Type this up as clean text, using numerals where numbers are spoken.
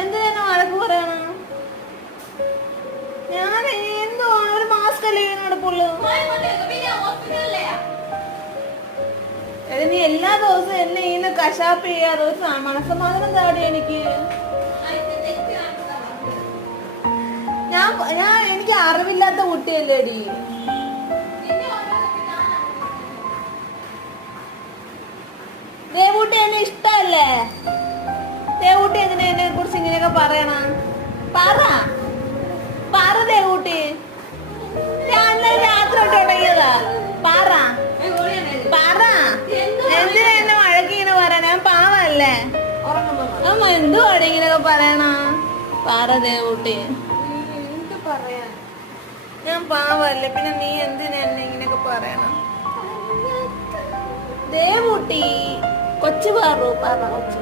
എന്തിനാ വഴക്ക് പറയണം? ഞാൻ എന്തോ ഒരു മാസ്ക് അല്ലേ നടപ്പുള്ളൂ. നീ എല്ലാ ദിവസവും എന്നെ ഇങ്ങനെ കശാപ്പ് ചെയ്യാതെ ഒരു മനസ്സമാധാനം താടി എനിക്ക്. എനിക്ക് അറിവില്ലാത്ത കുട്ടിയല്ലേടി. ദേവൂട്ടി എന്നെ ഇഷ്ടല്ലേ? ദേവൂട്ടി എങ്ങനെ എന്നെ കുറിച്ച് ഇങ്ങനെയൊക്കെ പറയണം? പറ ദേവൂട്ടി. ഞാൻ രാത്രി തൊട്ട് തുടങ്ങിയതാ. പറ എന്തിനാ എന്നെ വഴക്കിങ്ങനെ പറയണ? ഞാൻ പാവല്ലേ? അമ്മ എന്തുവാടി ഇങ്ങനെയൊക്കെ പറയണ? പറ ദേവൂട്ടി. ഞാൻ പാവല്ലേ, പിന്നെ നീ എന്തിനാ എന്നെ ഇങ്ങനെയൊക്കെ പറയണം? ദേവൂട്ടി കൊച്ചു പറ കൊച്ചു